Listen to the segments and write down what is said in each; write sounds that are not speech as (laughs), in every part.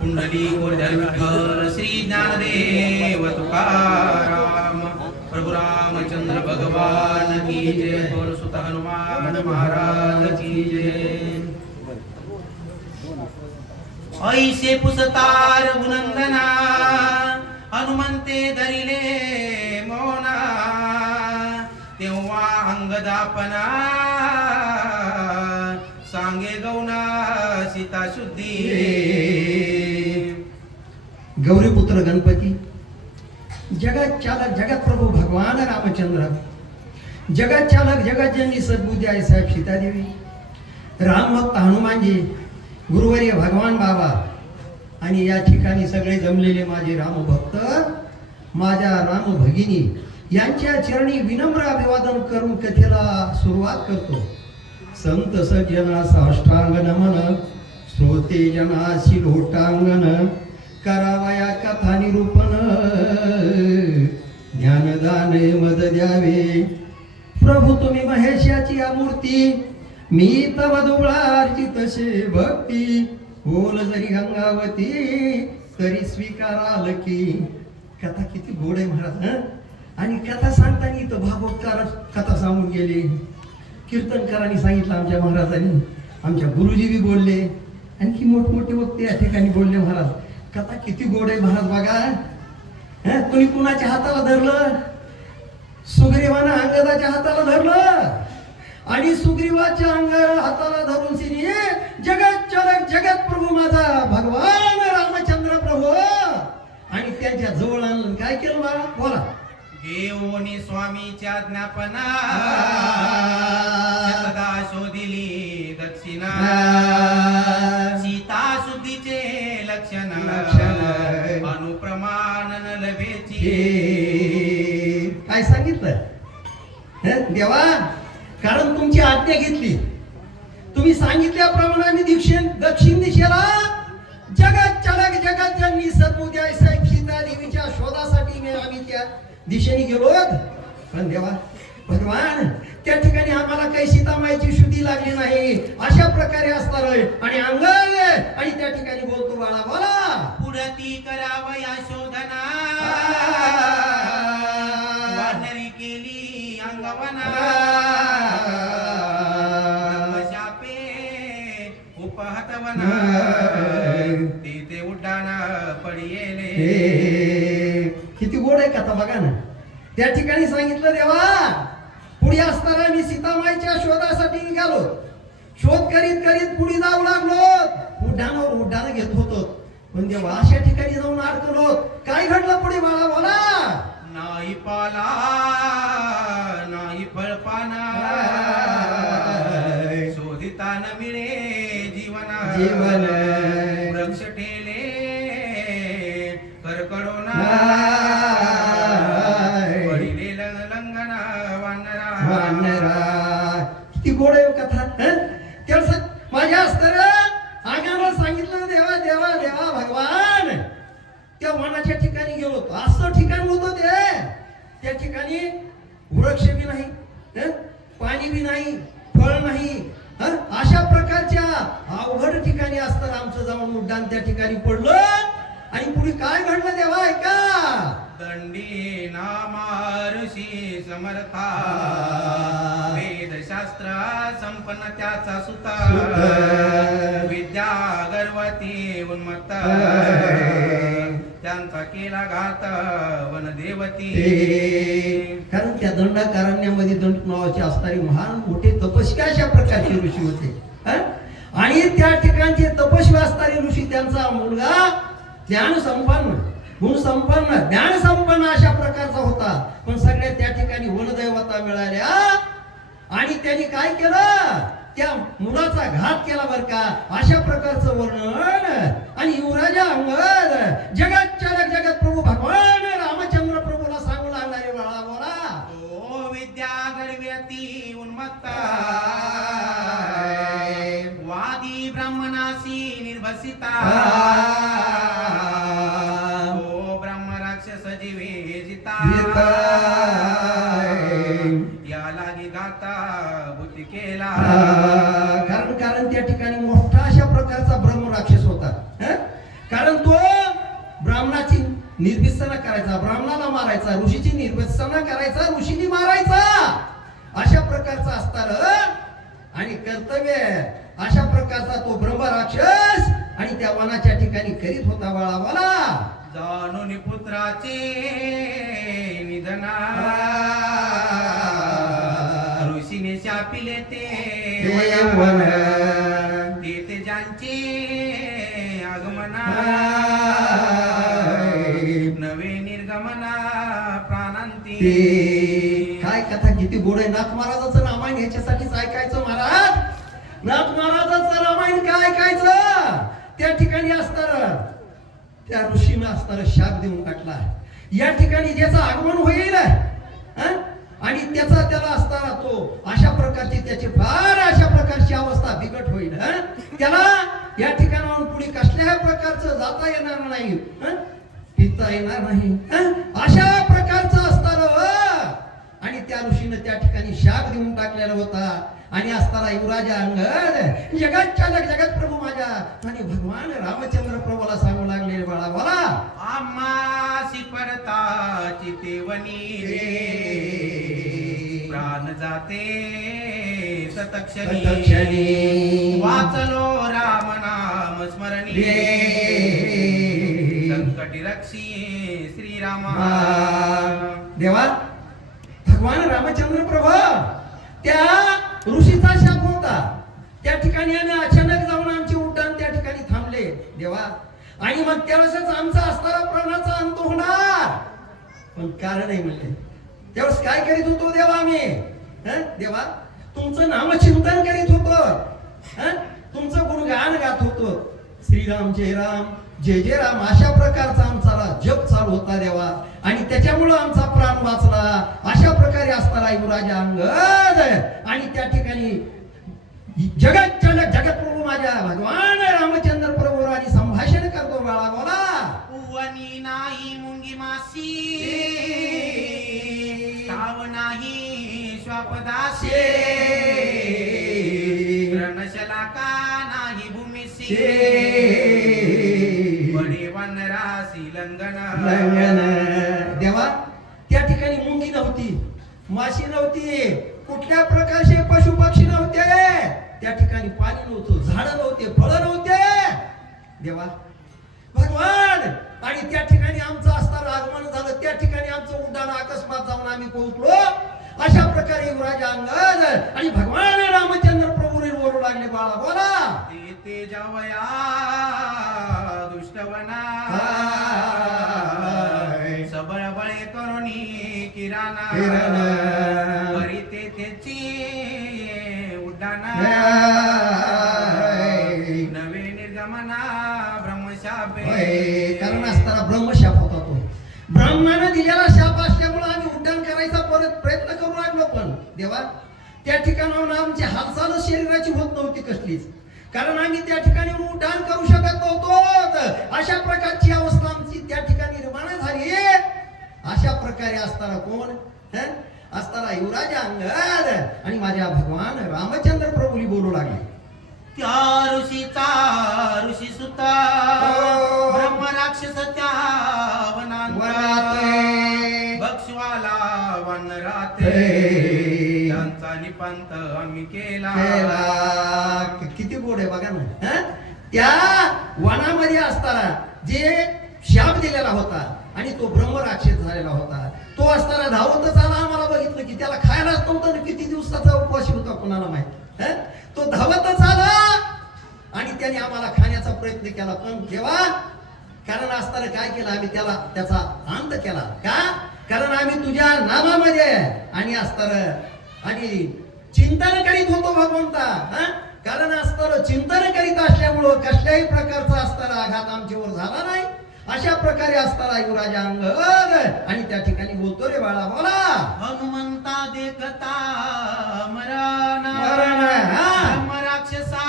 कुंडली गोरधर विठ्ठल श्री ज्ञानदेव तुकाराम। प्रभु रामचंद्र भगवान की जय। बोल सुत हनुमान महाराज की जय। ऐसे पुसतार गुनंदना हनुमंते धरिले मोना। तेव्हा अंगदापना सांगे गौना सीता शुद्धी। गौरीपुत्र गणपती. जगत चालक जगत प्रभू भगवान रामचंद्र. जगत चालक जगत जननी सद्बुद्धी आई साहेब सीतादेवी. राम भक्त हनुमानजी गुरुवर्य भगवान बाबा. आणि या ठिकाणी सगळे जमलेले माझे रामभक्त माझ्या राम भगिनी. यांच्या चरणी विनम्र अभिवादन करून कथेला सुरुवात करतो. संत सज्जना साष्टांग नमन श्रोते जनाशी लोटांगण. करावया कथा निरूपण. ज्ञानदान मद द्यावे. प्रभू तुम्ही महेशाची मूर्ती. मी तव दुबळाची तसे भक्ती बोल जरी गंगावती तरी स्वीकाराल की. कथा किती गोड आहे महाराज हं? आणि कथा सांगताना इथं भागवतकार कथा सांगून गेले. कीर्तनकारांनी सांगितलं आमच्या महाराजांनी. आमच्या गुरुजी बी बोलले. आणखी मोठमोठे वक्ते या ठिकाणी बोलले महाराज. कथा किती गोड आहे महाराज बघा. हं? कोणी कुणाच्या हाताला धरलं? सुग्रीवानं अंगदाच्या हाताला धरलं. आणि सुग्रीवाच्या अंग हाताला धरून सिनी जगत चालक जगत प्रभू माझा भगवान रामचंद्र प्रभू. आणि त्यांच्या जवळ आणलं. काय केलं बाळा? बोला. घेऊनी स्वामीच्या ज्ञापना सदा शोधिली दक्षिणा. हे काय सांगितलं? देवा कारण तुमची आज्ञा घेतली. तुम्ही सांगितल्याप्रमाणे आम्ही दक्षिण दक्षिण दिशेला जगात चालक जगात ज्यांनी सद्बुद्धी साहेब सीता देवीच्या शोधासाठी मी आम्ही त्या दिशेने गेलो पण देवा भगवान त्या ठिकाणी आम्हाला काही सीतामाईची शुद्धी लागली नाही. अशा प्रकारे असणार आणि अंगल आणि त्या ठिकाणी बोलतो बाळा बोला. पुढती करावया शोधना. तिथे उड्डाण पडियेले. हे, किती गोड आहे कथा बघा ना. त्या ठिकाणी सांगितलं देवा पुढे असताना मी सीतामाईच्या शोधासाठी निघालो. शोध करीत करीत पुढे जाऊ लागलो. उड्डाणावर उड्डाण घेत होतो. पण देवा अशा ठिकाणी जाऊन अडकलो. काय घडलं पुढे मला बोला. नाही पाला नाही फळपाना जीवना. वृक्ष ठेले करकडोना हाय. पडिले लंगना वानरा. वानरा. किती गोड आहे हो कथा सा- माझ्या अस्तर अंगाला सांगितलं देवा देवा देवा भगवान. त्या वनाच्या ठिकाणी गेलो होतो. असं ठिकाण होतं ते. त्या ठिकाणी वृक्ष बी नाही हं? पाणी बी नाही फळ नाही हं? अशा प्रकारच्या अवघड ठिकाणी असताना उड्डाण त्या ठिकाणी पडलं आणि पुढे काय घडलं देवा ऐका. दंडी नामारुषी समर्था. वेदशास्त्र संपन्न त्याचा सुता. विद्या गर्वती उन्मत्त. त्यांचा केला घात वनदेवती. ते कारण त्या दंडाकारण्यामध्ये दंड नावाचे असणारे महान मोठे तपस्वी अशा प्रकारचे ऋषी होते. हं? आणि त्या ठिकाणचे तपस्वी असणारे ऋषी त्यांचा मुलगा ज्ञान संपन्न. गुण संपन्न ज्ञान संपन्न अशा प्रकारचा होता. पण सगळ्या त्या ठिकाणी वनदैवता मिळाल्या. आणि त्यांनी काय केलं? त्या मुलाचा घात केला बर का. अशा प्रकारचं वर्णन. आणि युवराजा अंगद जगात चालक जगत प्रभू भगवान रामचंद्र प्रभूला सांगू लागणारे बाळा बोला. ओ विद्या गर्वती उन्मत्ता. निर्भसिता तो ब्रह्म राक्षस जीवे जिता। याला निघाता बुद्धी केला। कारण कारण त्या ठिकाणी मोठा अशा प्रकारचा ब्रह्म राक्षस होता? कारण निर्भिसना करायचा ब्राह्मणाला मारायचा ऋषीची निर्भिसना करायचा ऋषीनी मारायचा. अशा प्रकारचा असणार आणि कर्तव्य अशा प्रकारचा तो ब्रह्म राक्षस आणि त्या वनाच्या ठिकाणी करीत होता बाळा मला जाणून पुत्राचे निधना. ऋषीने शापिले ते. देवन. ते ते ज्यांचे आगमना. नवे निर्गमना प्राणांती. काय कथा किती गोड आहे. नाथ महाराजाचं रामायण ह्याच्यासाठीच ऐकायचं महाराज. नाथ महाराजाचं रामायण काय ऐकायचं? त्या ठिकाणी असणार त्या ऋषीनं असणार शाप देऊन टाकला. या ठिकाणी ज्याचं आगमन होईल आणि त्याचा त्याला असताना तो अशा प्रकारची त्याची फार अशा प्रकारची अवस्था बिकट होईल त्याला या ठिकाणाहून पुढे कसल्याही प्रकारचं जाता येणार नाही पिता येणार नाही अशा प्रकारचं असताना आणि त्या ऋषीनं त्या ठिकाणी शाप देऊन टाकलेला होता. आणि असताना युवराजा अंगद जगात चालक जगत प्रभू माझ्या. आणि भगवान रामचंद्र प्रभूला सांगू लागले बाळा मला आम्हासी परताची तेवणी रे प्राण जाते सतक्षणी. वाचलो राम नाम स्मरणी संकटी रक्षी श्रीरामा. देवा भगवान रामचंद्र प्रभू त्या ऋषीचा होता. त्या ठिकाणी आम्ही अचानक जाऊन आमचे उड्डाण त्या ठिकाणी थांबले. देवा आणि मग त्यावेळेसच आमचा असणारा प्राणाचा अंत होणार. पण कारण आहे म्हणले. त्यावेळेस काय करीत होतो देवा आम्ही? देवा तुमचं नामचिंतन करीत होतो. तुमचं गुणगान गात होतो. श्रीराम जय राम जय जय राम अशा प्रकारचा आमचा जप चालू होता देवा. आणि त्याच्यामुळं आमचा प्राण वाचला. अशा प्रकारे असणारा युवराजा अंगद. आणि त्या ठिकाणी जगत चालक जगत प्रभू माझ्या भगवान रामचंद्र प्रभू आणि संभाषण करतो बाळा बोला उवनी नाही मुंगी मासी ताव नाही श्वापदासे रणशला का नाही भूमिसी बडे वनरासी लंगन लंगन देवा त्या ठिकाणी मुंगी नव्हती माशी नव्हती कुठल्या प्रकारचे पशु पक्षी नव्हते? त्या ठिकाणी पाणी नव्हतं झाड नव्हते फळ नव्हते. देवा भगवान! आणि त्या ठिकाणी आमचं असताना आगमन झालं त्या ठिकाणी आमचं उड्डाण अकस्मात जाऊन आम्ही पोहोचलो. अशा प्रकारे युवराज अंगद आणि भगवान रामचंद्र प्रभू बोलू लागले बाळा बोला. ते जावया दुष्टवना. सबळ बळे करुणी किराणा. ते त्याची उड्डाणा हाय. नवे निर्गमना ब्रह्मशापे. कारण असताना ब्रह्मशाप होता तो ब्रह्माने दिलेला शाप असल्यामुळे आम्ही उड्डाण करायचा परत प्रयत्न करू लागलो पण. देवा त्या ठिकाणाहून आमची हालचाल शरीराची होत नव्हती कसलीच. कारण आम्ही त्या ठिकाणी उड्डाण करू शकत नव्हतो. अशा प्रकारची अवस्था आमची त्या ठिकाणी निर्माण झाली. अशा प्रकारे असताना कोण? असताना युवराज अंगद आणि माझ्या भगवान रामचंद्र प्रभूली बोलू लागले त्या ऋषीचा ऋषी सुता हो. ब्रह्म राक्षस त्या वनांत. बक्षवाला वनरात. त्यांचा निपांत आम्ही केला किती गोड आहे बघा ना? त्या वनामध्ये असताना जे शाप दिलेला होता आणि तो ब्रह्म राक्षस झालेला होता तो असताना धावतच त्याला खायलाच नव्हतं ना किती दिवसाचा उपवास होता कोणाला माहीत? तो धावतच आला आणि त्याने आम्हाला खाण्याचा प्रयत्न केला. पण केव्हा? कारण असताना काय केलं? आम्ही त्याला त्याचा अंत केला. का? कारण आम्ही तुझ्या नामामध्ये आणि असताना आणि चिंतन करीत होतो भगवंता. कारण असताना चिंतन करीत असल्यामुळं कसल्याही प्रकारचा असताना आघात आमच्यावर झाला ना अशा प्रकारे असताना युवराजा अंगद आणि त्या ठिकाणी बोलतो रे बाळा बोला. हनुमंता देखता मरण. मरण, राक्षसा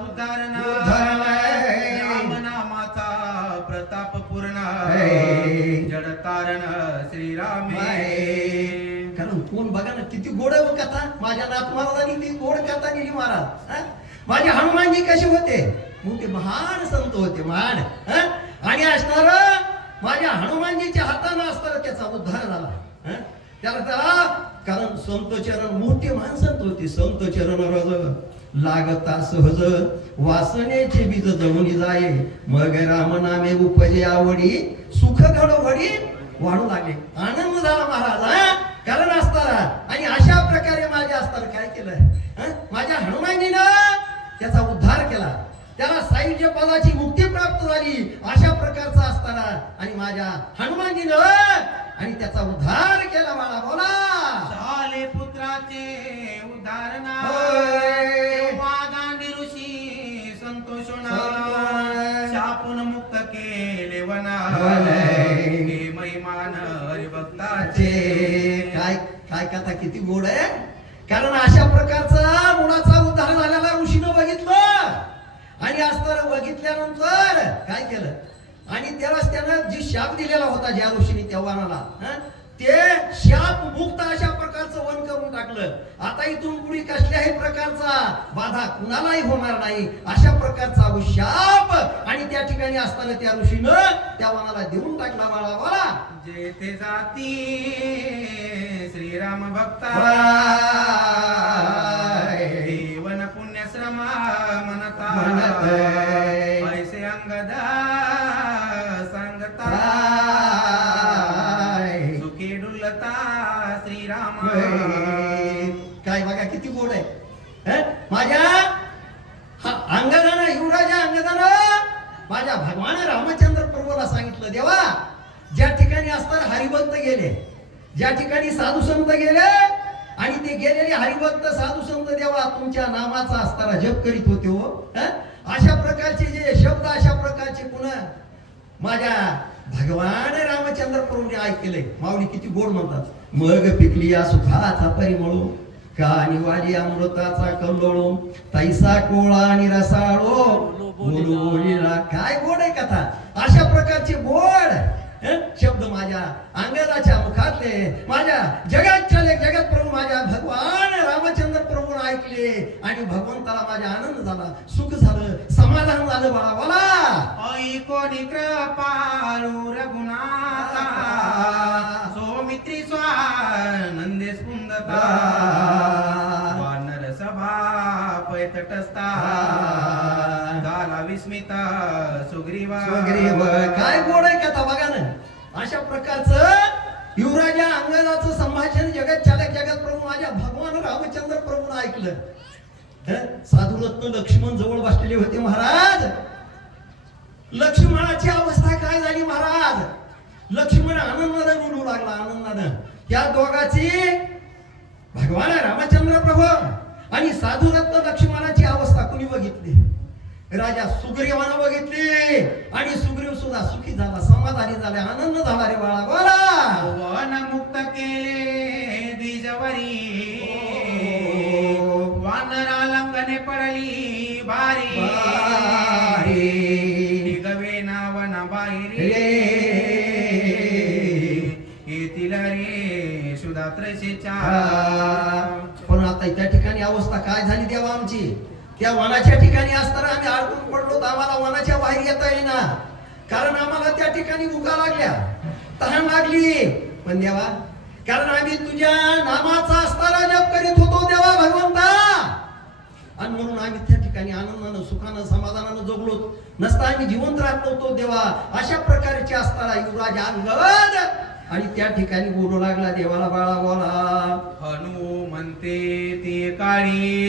उदाहरण. राम नामाचा प्रताप पूर्ण. जडतारण श्रीरामे. कारण कोण बघा ना किती गोड हो कथा. माझ्या नाथ महाराजांनी ती गोड कथा लिहिली महाराज. हं? माझे हनुमानजी कसे होते? मोठे महान संत होते महान? आणि असणार माझ्या हनुमानजीच्या हातानं असताना त्याचा उद्धार झाला. त्याला त्याला कारण संतोचरण मोठी मोठे माणसं होती संतचरण रज. लागता सहज वासनेचे बीज जमुनी जाये. मग राम नामे उपजे आवडी सुख घडोघडी वाढू लागले. आनंद झाला महाराज कारण असताना. आणि अशा प्रकारे माझ्या असताना काय केलं? माझ्या हनुमानजीनं त्याचा उद्धार केला. त्याला साहित्य पदाची मुक्ती प्राप्त झाली अशा प्रकारचा असताना आणि माझ्या हनुमानजीनं आणि त्याचा उद्धार केला मला बोला. झाले पुत्राचे उदाहरणा ऋषी संतोषणा संतोष. शापून मुक्त केले वना महिमान काय काय कथा किती गोड आहे. कारण अशा प्रकारचा बघितल्यानंतर काय केलं? आणि त्यालाच त्यानं जी शाप दिलेला होता ज्या ऋषीने त्या वनाला हं, ते शाप मुक्त अशा प्रकारचं वन करून टाकलं. आता इथून पुढे कसल्याही प्रकारचा बाधा कुणालाही होणार नाही. अशा प्रकारचा शाप आणि त्या ठिकाणी असताना त्या ऋषीनं त्या वनाला देऊन टाकला बाळा बाळा जेथे जाती श्रीराम भक्ता. देवन पुण्यश्रमा म्हणता. माझ्या हा अंगदानं युवराजा अंगदानं माझ्या भगवान रामचंद्र प्रभूला सांगितलं देवा ज्या ठिकाणी असताना हरिभक्त गेले ज्या ठिकाणी साधू संत गेले आणि ते गेलेले हरिभक्त साधू संत देवा तुमच्या नामाचा असताना जप करीत होते हो अशा प्रकारचे जे शब्द अशा प्रकारचे पुन्हा माझ्या भगवान रामचंद्र प्रभूने ऐकले. माऊली किती गोड म्हणतात मग पिकली या सुखाचा परिमळू कानी वाली अमृताचा कल्लोळू तैसा कोळा आणि रसाळो बोलू बोलीला काय गोड आहे कथा? अशा प्रकारचे गोड? शब्द माझ्या अंगदाच्या मुखातले माझ्या जगात चले जगत प्रभू माझ्या भगवान रामचंद्र प्रभून ऐकले आणि भगवंताला माझा आनंद झाला सुख झालं समाधान झालं बाळा बोला. ऐकोनी कृपाळू रघुनाथा (laughs) सौमित्री स्वानंदे सभा तटस्था झाला विस्मिता सुग्रीवा. सुग्रीव काय गोड आहे कथा बघा ना. अशा प्रकारचं युवराजा अंगदाचं संभाषण जगत चालक जगत प्रभू माझ्या भगवान रामचंद्र प्रभून ऐकलं. साधुरत्न लक्ष्मण जवळ बसलेले होते महाराज. लक्ष्मणाची अवस्था काय झाली महाराज? लक्ष्मण आनंदानं बोलू लागला आनंदानं. या दोघाची भगवान रामचंद्र प्रभू. आणि साधुरत्न लक्ष्मणाची अवस्था कुणी बघितली? राजा सुग्रीवानं बघितली. आणि सुग्रीव सुद्धा सुखी झाला समाधानी झाला आनंद झाला रे बाळा बोला. वन मुक्त केले द्विजवरी. ओ. वानरा लंगने पडली बारी. बारी. निगवे नावन बाहेरी. येतील रे सुधात्रशेच्या पण नाही त्या ठिकाणी अवस्था काय झाली देवा आमची? त्या वनाच्या ठिकाणी असताना आम्ही अडकून पडलो तर आम्हाला वनाच्या बाहेर येता येईना. कारण आम्हाला त्या ठिकाणी उगा लागल्या. तहान लागली. पण देवा कारण आम्ही तुझ्या नामाचा असताना जप करीत होतो देवा भगवंता. आणि म्हणून आम्ही त्या ठिकाणी आनंदानं सुखानं समाधानानं जगलो. नसता आम्ही जिवंत राहत नव्हतो देवा. अशा प्रकारचे असताना युवराज अंगद आणि त्या ठिकाणी बोलू लागला देवाला बाळा बोला. हनु म्हणते ती काळी.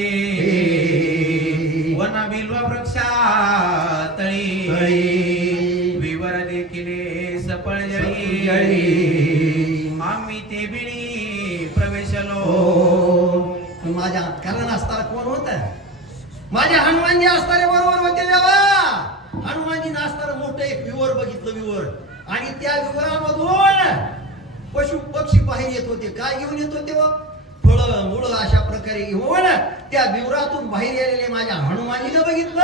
वन बिल्व वृक्षा तळी. विवर देखिले सपळ जळी. आम्ही ते बिळी प्रवेशलो. हो. माझ्या कारण असताना कोण होत? माझ्या हनुमानजी असताना बरोबर होते देवा. हनुमानजी असताना मोठं एक विवर बघितलं विवर. आणि त्या विवरामधून पशु पक्षी बाहेर येत होते. काय घेऊन येत होते फळ मुळ मुळं अशा प्रकारे घेऊन त्या विवरातून बाहेर आलेले माझ्या हनुमानजीनं बघितलं.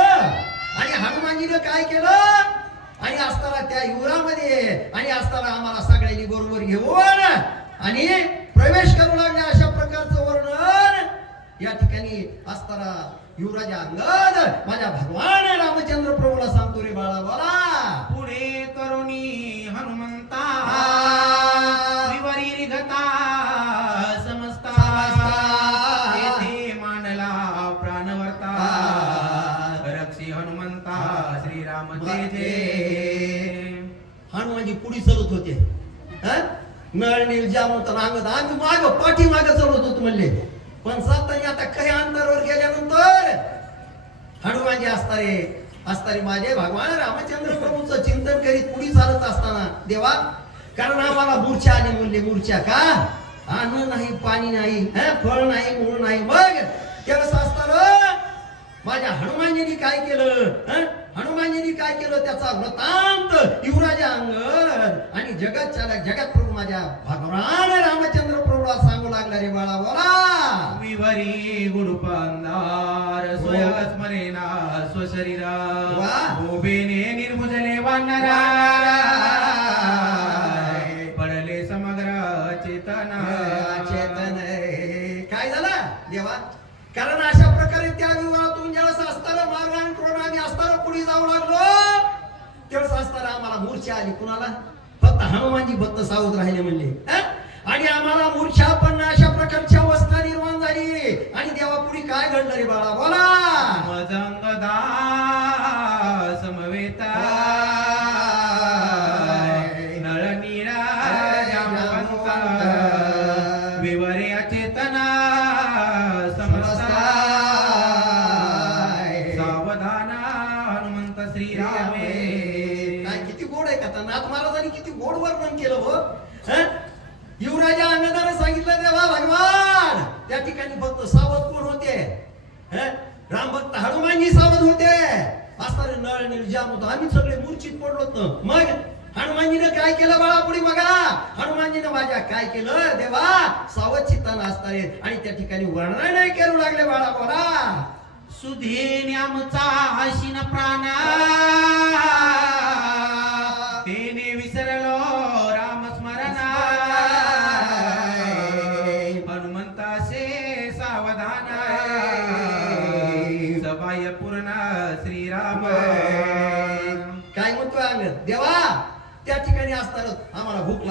आणि हनुमानजीनं काय केलं? आणि असताना त्या युवरामध्ये आणि असताना आम्हाला सगळ्यांनी बरोबर घेऊन आणि प्रवेश करू लागले. अशा प्रकारचं वर्णन या ठिकाणी असताना युवराजा अंगद माझ्या भगवान रामचंद्र प्रभूला सांगतो रे बाळा बाळा करुणी हनुमंता श्रीवरील गता येथे मांडला प्राणवर्ता. रक्षी हनुमंता श्रीराम तेथे हनुमानजी पुढे चलत होते. नळ निर्जाम होता रांगत. आम्ही माग पाठी माग चलत होतो म्हणले. पण सातानी आता काही अंतरावर गेल्यानंतर हनुमानजी असता रे असताना माझे भगवान रामचंद्र प्रभूचं चिंतन करीत पुढे चालत असताना देवा कारण आम्हाला मूर्छा आली म्हणले मूर्छा का? अन्न नाही पाणी नाही फळ नाही मूळ नाही. मग त्यावेळेस असताना माझ्या हनुमानजीनी काय केलं? हनुमानजीनी काय केलं? त्याचा वृतांत युवराजा अंगण आणि जगत चालक जगत प्रभू माझ्या भगवान रामचंद्र प्रभूला सांगू लागला रे बाळा बोला विवरी गुडपांधार स्वयं स्मरेना स्वशरीरा. वा. गोबेने निर्मुजले वानरा पडले समग्र चेतना. चेतन काय झालं? देवा. कारण अशा प्रकारे त्या विवाहातून ज्यावेळेस असताना मार्गाने करून आम्ही असताना पुढे जाऊ लागलो त्यावेळेस असताना आम्हाला मूर्छा आली. कुणाला? फक्त हनुमानजी भक्त सावध राहिले म्हणले. हं? आणि आम्हाला मूर्छा पण अशा प्रकारची अवस्था निर्माण झाली. आणि देवा पुढे काय घडलं रे बाळा बोला. मजंगदा समवेता. नळनीरा विवरे अचेतना समस्ता सावधाना हनुमंत श्रीरामे. काय किती गोड आहे का नाथ महाराजांनी किती गोड वर्णन केलं हो माझ्या युवराजा सांगितलं देवा भगवान. त्या ठिकाणी फक्त सावध कोण होते? राम भक्त हनुमानजी सावध होते. असणारे नळ निर्जाम होतो. आम्ही सगळे मूर्छित पडलो होतो. मग हनुमानजीनं काय केलं बाळा पुढे बघा हनुमानजीनं माझ्या काय केलं? देवा सावध चित्ताना असणारे आणि त्या ठिकाणी वर्णन नाही करू लागले बाळा बोला सुधेन्यामचा हसीन प्राणा.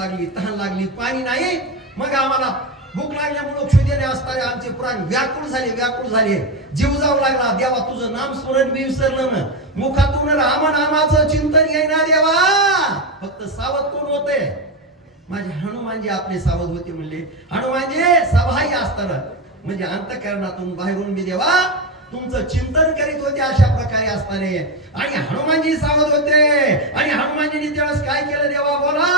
लागली तहान लागली पाणी नाही. मग आम्हाला भूक लागल्यामुळे क्षुदेने असणारे आमचे प्राण व्याकुळ झाले व्याकुळ झाले. जीव जाऊ लागला देवा तुझं नाम स्मरण मी विसरलं ना. मुखातून रामा नामाचं चिंतन येईना देवा. फक्त सावध कोण होते? माझे हनुमानजी आपले सावध होते म्हणले हनुमानजी सभाही असताना. म्हणजे अंतकरणातून बाहेरून मी देवा तुमचं चिंतन करीत होते अशा प्रकारे असताना. आणि हनुमानजी सावध होते. आणि हनुमानजीने त्यावेळेस काय केलं देवा बोला.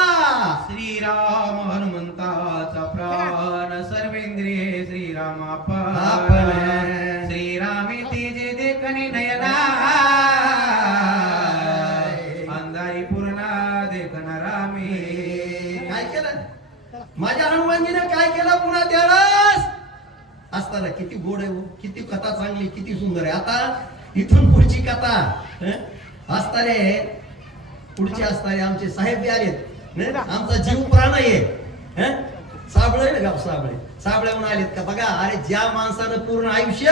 श्रीराम हनुमंताचा प्राण सर्वेंद्रिये श्रीराम आपण आपण. श्रीरामे तेजे देखणे नयना अंधारी पूर्ण देखना रामे काय केलं माझ्या हनुमानजीने काय केलं पुन्हा त्यावेळेस असताना किती गोड आहे हो, किती कथा चांगली किती सुंदर आहे आता इथून पुढची कथा हं? असताने पुढचे असताने आमचे साहेब आलेत? आमचा जीव प्राण आहे. हं? साबळे ना गाव साबळे? साबळ्याहून आलेत का? बघा अरे ज्या माणसानं पूर्ण आयुष्य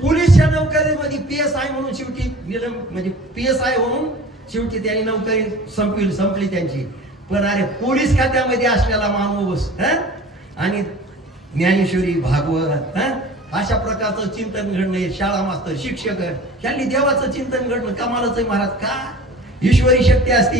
पोलीसच्या नौकरीमध्ये पी एस आय म्हणून शेवटी निलंब म्हणजे पी एस आय म्हणून शेवटी त्यांनी नौकरी संपली संपली त्यांची. पण अरे पोलीस खात्यामध्ये असलेला माणूस आणि ज्ञानेश्वरी भागवत अशा प्रकारचं चिंतन घडणं शाळा मास्तर शिक्षक यांनी देवाचं चिंतन घडणं कमालच आहे महाराज. का? ईश्वरी शक्ती असती.